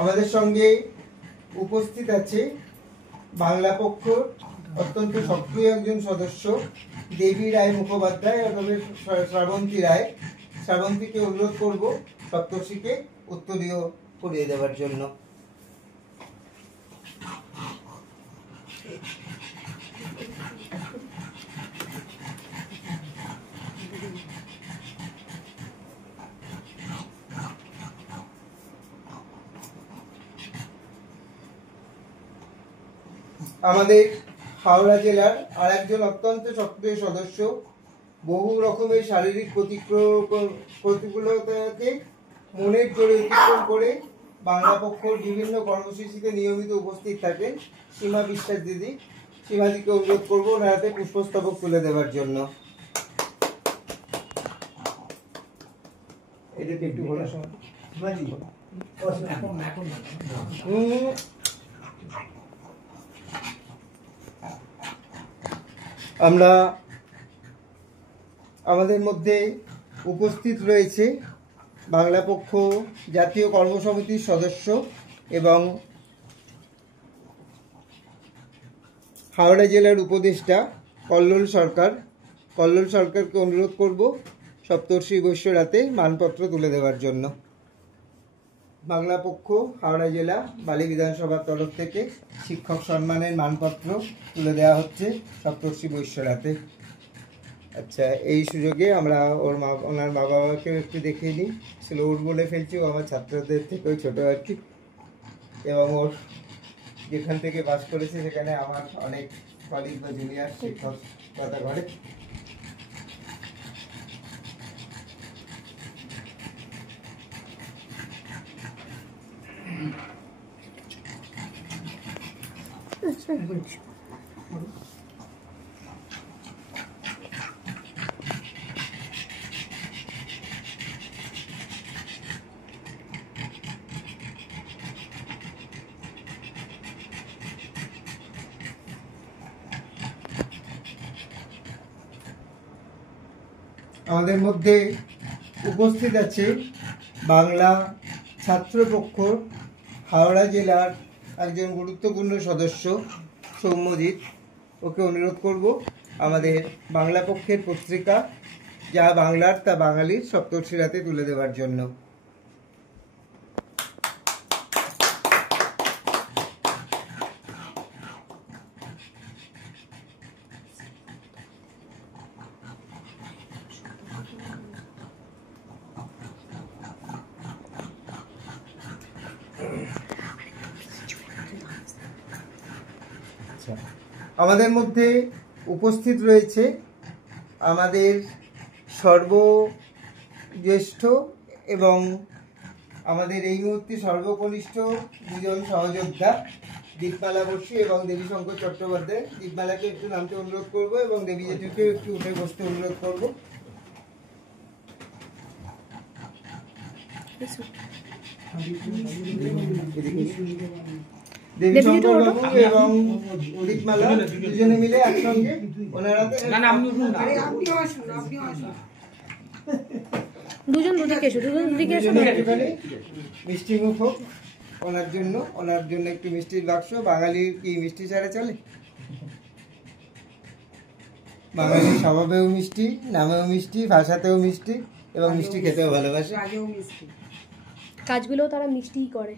আমাদের সঙ্গে উপস্থিত আছে বাংলা পক্ষ অত্যন্ত সক্রিয় একজন সদস্য দেবী রায় মুখোপাধ্যায় অথবা শ্রাবন্তী রায়। শ্রাবন্তীকে অনুরোধ করব সপ্তর্ষিকে উত্তরীয় পড়িয়ে দেওয়ার জন্য। আমাদের হাওড়া জেলার আর একজন অত্যন্ত সক্রিয় সদস্য, বহু রকমের শারীরিক প্রতিকূলতাকে মনের জোরে অতিক্রম করে বাংলা পক্ষর বিভিন্ন কর্মসূচিতে নিয়মিত উপস্থিত থাকেন সীমা বিশ্বাস দিদি। সীমাদিকে অনুরোধ করবো ওনার হাতে পুষ্পস্তবক তুলে দেওয়ার জন্য। এটাকে একটু বলার সময় আমরা আমাদের মধ্যে উপস্থিত রয়েছে বাংলা পক্ষ জাতীয় কর্মসমিতির সদস্য এবং হাওড়া জেলার উপদেষ্টা কল্লোল সরকার। কল্লোল সরকারকে অনুরোধ করব সপ্তর্ষি বৈশ্যরাতে মানপত্র তুলে দেওয়ার জন্য। বাংলা পক্ষ হাওড়া জেলা বালি বিধানসভার তরফ থেকে শিক্ষক সম্মানের মানপত্র তুলে দেওয়া হচ্ছে সপ্তর্ষি বৈশ্যরাতে। আচ্ছা, এই সুযোগে আমরা ওনার মা বাবাকেও একটু দেখিয়ে নিই। আসলে ওর বলে ফেলছি, ও আমার ছাত্রদের থেকেও ছোটো আর কি, এবং ওর যেখান থেকে পাস করেছে সেখানে আমার অনেক কলিগ বা জুনিয়র শিক্ষক কথা করে। আমাদের মধ্যে উপস্থিত আছে বাংলা ছাত্রপক্ষ হাওড়া জেলার একজন গুরুত্বপূর্ণ সদস্য সৌম্যজিৎ। ওকে অনুরোধ করব আমাদের বাংলা পক্ষের পত্রিকা যা বাংলার তা বাঙালির সপ্তর্ষিরাতে তুলে দেওয়ার জন্য। আমাদের মধ্যে উপস্থিত রয়েছে আমাদের সর্বজ্যেষ্ঠ এবং আমাদের এই মুহূর্তে সর্বকনিষ্ঠ দুজন সহযোদ্ধা দীপমালা বসু এবং দেবী শঙ্কর চট্টোপাধ্যায়। দীপমালাকে একটু নামতে অনুরোধ করব এবং দেবী জেঠুকে একটু উঠে বসতে অনুরোধ করব। দেবী শঙ্কর বাবু এবং দীপমালা দুজনে মিলে একসঙ্গে ওনারা মিষ্টি মুখ হোক ওনার জন্য একটু মিষ্টির বাক্স। বাঙালির কি মিষ্টি ছাড়া চলে? বাঙালির স্বভাবেও মিষ্টি, নামেও মিষ্টি, ভাষাতেও মিষ্টি এবং মিষ্টি খেতেও ভালোবাসে। কাজগুলো তারা মিষ্টিই করে।